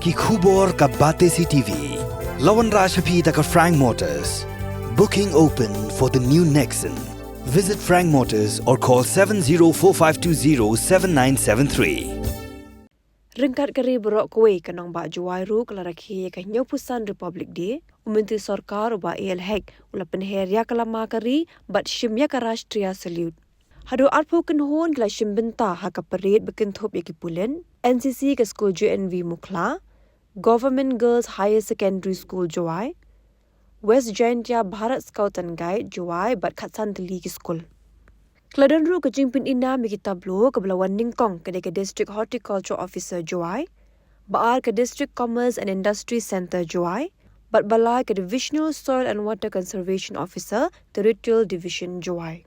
ki khubor ka bate si TV. Lawan Rashapi taka Frank Motors. Booking open for the new Nexon. Visit Frank Motors or call 7045207973. Ringkat kari berok kue kanong ba juai ru kala Rakhe ka nyopusan Republic Day uminti sarkar ba ALHEC ula penheria kalama kari bat shimya ka Rashtriya Salute. Hado arpo kenhon kala shimbenta ha ka parade bekenthop yaki Pulit, NCC ka school JNV Mukla, Government Girls Higher Secondary School Joai, West Jaintia Bharat Scout and Guide Joai bat khatsan teli ki school. Kladan ru ke jingpin ina mi kitablo ke belawan ningkong ke District Horticulture Officer Joai, baar ke District Commerce and Industry Center Joai, bat balai ke Divisional Soil and Water Conservation Officer Territorial Division Joai.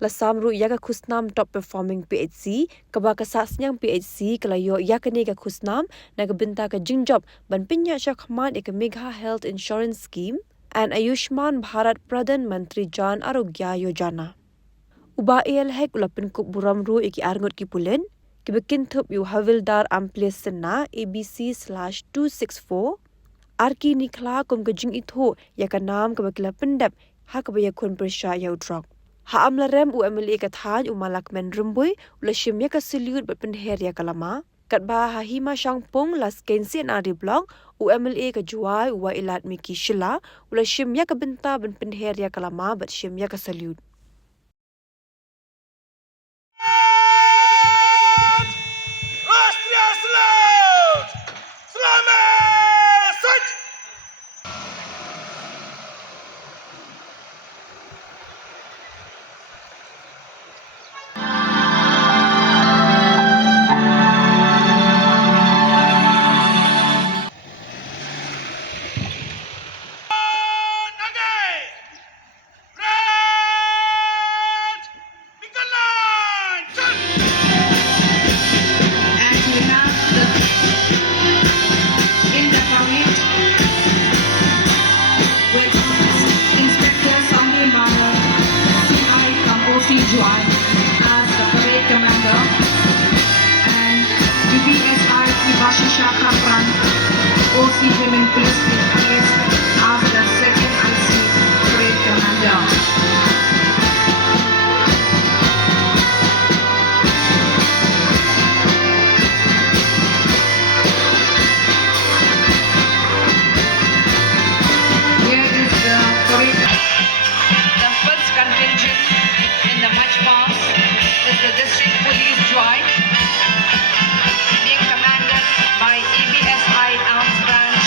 Lasam ru ya ka khusnam top performing PHC ke ba kasasnyang PHC kelayo ya ke ni ka khusnam na ke binta ke jingjob ban pinya syakman ek Megha Health Insurance Scheme and Ayushman Bharat Pradhan Mantri Jan Arogya Yojana. Uba ALHEC ula Pynkup Burom ru iki Ngut ki Pulit, ki bekintup yu Havildar Amplias Sena ABC/264, Arki Nikla kum ke jing itho ya ka nam ke bakila pendap ha ke baya kun persya ya udrok. Ha amla rem UMLA ka than umalak men rumbui ula shimya ka salute bat penher ya kalama, kat ba ha hima shangpong las kensi na di blog UMLA ka juai uwa ilat miki shila ula shimya ka benta ban penher ya kalama bat shimya ka salute. As the parade commander and UPSI Vashisha Kapran, OC Women Police Police as the second IC parade commander. Here is the parade. The first contingent in the march past is the District Police Joint, being commanded by EBSI Arms Branch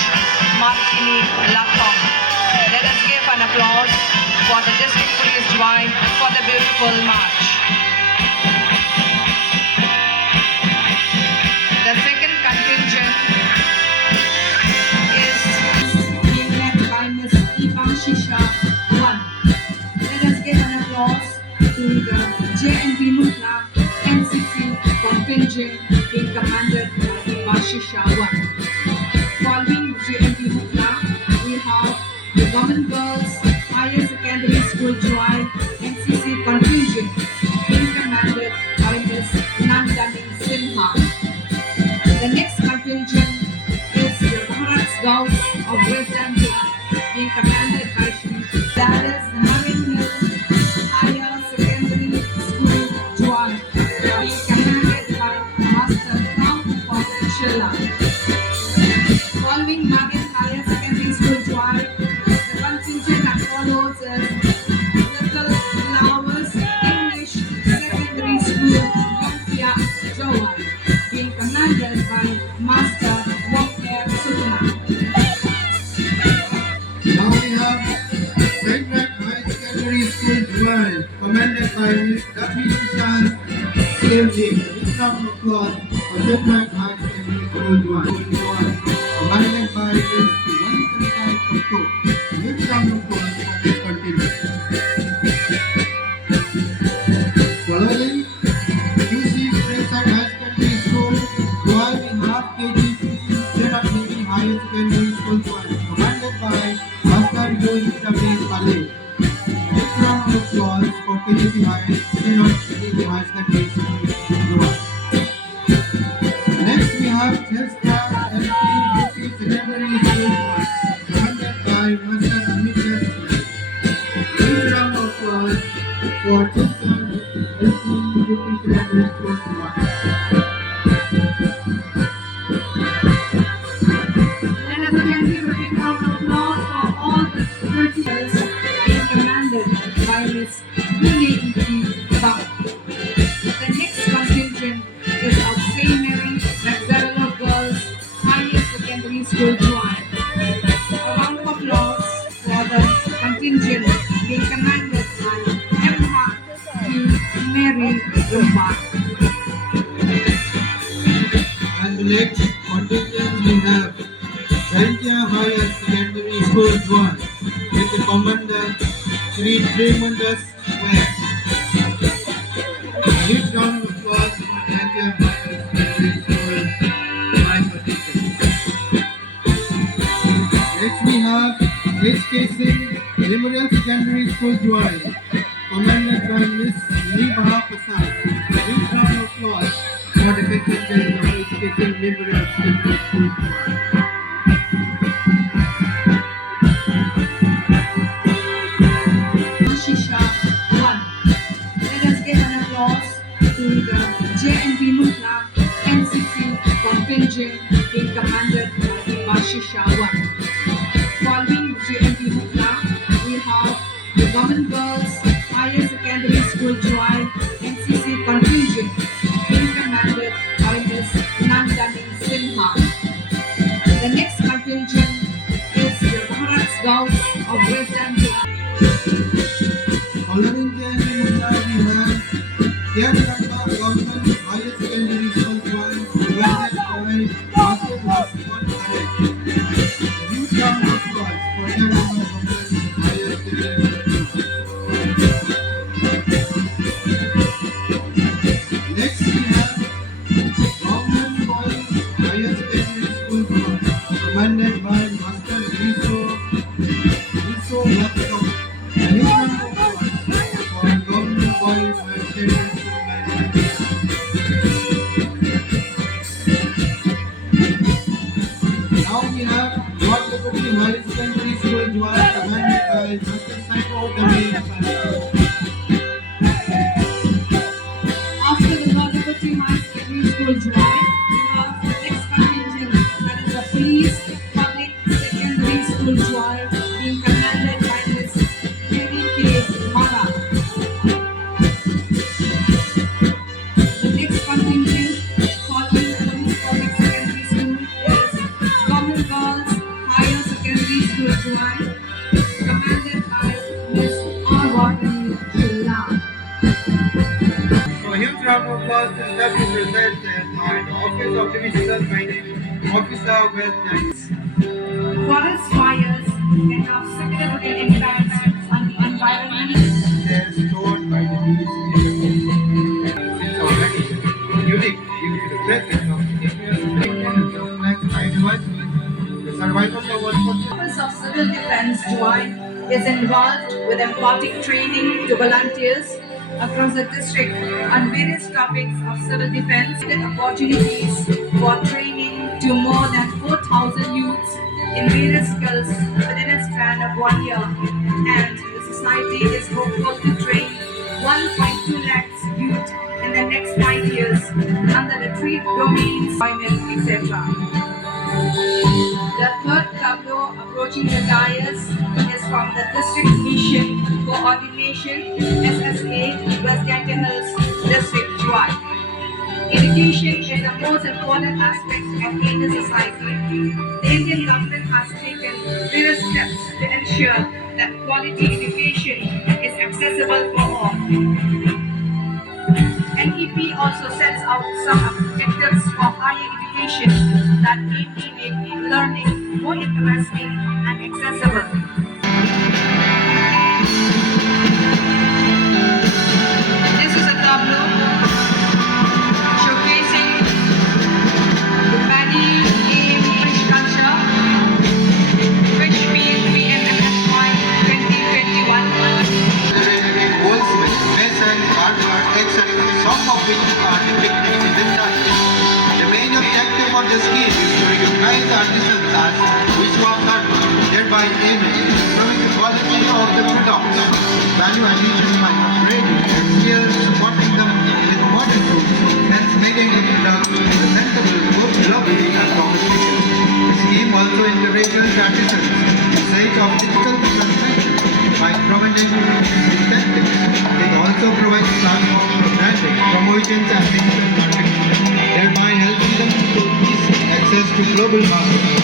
Martini Lakong. Let us give an applause for the District Police Joint for the beautiful march. The second contingent is being led by Ms. Shisha 1. Let us give an applause to the JNB Mukla NCC contingent being commanded by Shisha 1. Following JNB Mukla, we have the Government Girls Higher Secondary School Joint NCC contingent being commanded by Ms. Nandani Sinha. The next contingent is the Bharat Scouts of West India being commanded by Shri Dallas Marine Hill Higher Secondary School Joint being commanded by Master Ram Shilla. Following Marine Higher Secondary School Joint, the contingent that follows is Little Flowers English Secondary School Yompia Joai being commanded by Master Wakir Sutna. Now we have St. High Secondary School July, commanded by Ms. W. Chan, CMD. Please round of applause for St. High Secondary School July, commanded by Ms. 135.2. Please round of applause for this contingent. Following UC St. High Secondary School July, we have KGC St. High Secondary School July, commanded by Master Yuri Pale. Next round of applause for KGP High, KGP High Secondary School. Next we have Chester MP Secondary School 1, commanded by Master Amit. Huge round of applause for Tucson Duty Secondary School 1. Let us again give a big round of applause for all the security being commanded by Miss Bum. The next contingent is of St. Mary Magdalene Girls Higher Secondary School Juan. A round of applause for the contingent being commanded by Emma Mary Rumba. And the next contingent we have Santia Higher Secondary School 1 with the commander Sri Tremendous West. A huge round of applause for Santia Higher Secondary School 1 contingent. Next we have HK Singh Memorial Secondary School 1 commanded by Miss Nibha Prasad. A huge round of applause for the contingent of HK Singh Memorial Secondary School 1. Shisha 1. Let us give an applause to the JNP Mutla NCC contingent being commanded by Bashisha 1. Following JNP Mutla, we have the Government Girls Higher Secondary School Joy NCC contingent being commanded by Ms. Nandani Sinha. The next contingent is the Bharat Scouts of West India. Following JNP Mutla, we have Kerala Government Higher Secondary School 1 commanded by Master Hassan Kare. A huge round of applause for Kerala Government Higher Secondary School 1. Next we have Government Boys Higher Secondary School 1 commanded by Master Riso Laptop. A huge round of applause for Government Boys Higher Secondary School 1. Now we have North Liberty Higher Secondary School 1 commanded by Master Psycho Dami. After the North Liberty High Secondary School July, we have the next contingent, that is the Police Public Secondary School July, being commanded by Ms. Mary K. Mara. The next contingent following the Police Public Secondary School is Government Girls Higher Secondary School July, commanded by Ms. R. Wadani Shilla. So a huge round of applause to staff represented by the Office of Divisional Training Officer West Nights. Forest fires can have significant impacts on the environment. They are stored by the bees since already unique due to the presence of indigenous components of plants biodiversity. The survival of one The Office of Civil Defense (JOI) is involved with imparting training to volunteers across the district on various topics of civil defense and opportunities for training to more than 4,000 youths in various skills within a span of 1 year. And the society is hopeful to train 1.2 lakhs youth in the next 5 years under the three domains, employment, etc. The third tableau approaching the dais is from the District Mission Coordination SSA West Ganges Hills District Joy. Education is the most important aspect of any society. The Indian government has taken various steps to ensure that quality education is accessible for all. NEP also sets out some objectives for higher education that aim to make learning more interesting and accessible. This is a tableau showcasing the paddy aim fish culture, fish field VMFY 2021. celebrated goldsmith, mason, carver, etc., some of which are depicted in this chart. The main objective of the scheme is to recognize artisans as Vishwakarma, thereby aiming to improve the quality of the products. Value addition by upgrading and here supporting them with modern tools, hence making the product presentable both globally and domestically. The scheme also encourages artisans usage of digital transmission by providing incentives. It also provides platform for branding, promotions and digital marketing, thereby helping them to ease access to global markets.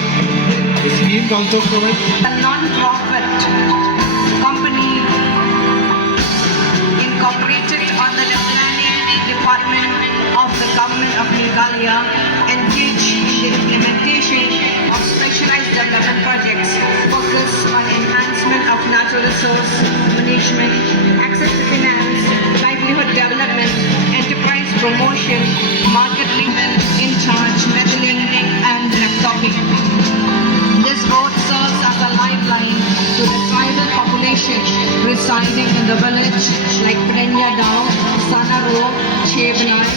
The scheme also provides A non-profit company incorporated under the planning department of the government of Meghalaya engaged in the implementation of specialized development projects focused on enhancement of natural resource management, access to finance, livelihood development, enterprise promotion, marketing, in charge, meddling, and laptoping. This road serves as a lifeline to the tribal population residing in the village like Prenya Dao, Sanaro, Chebnai,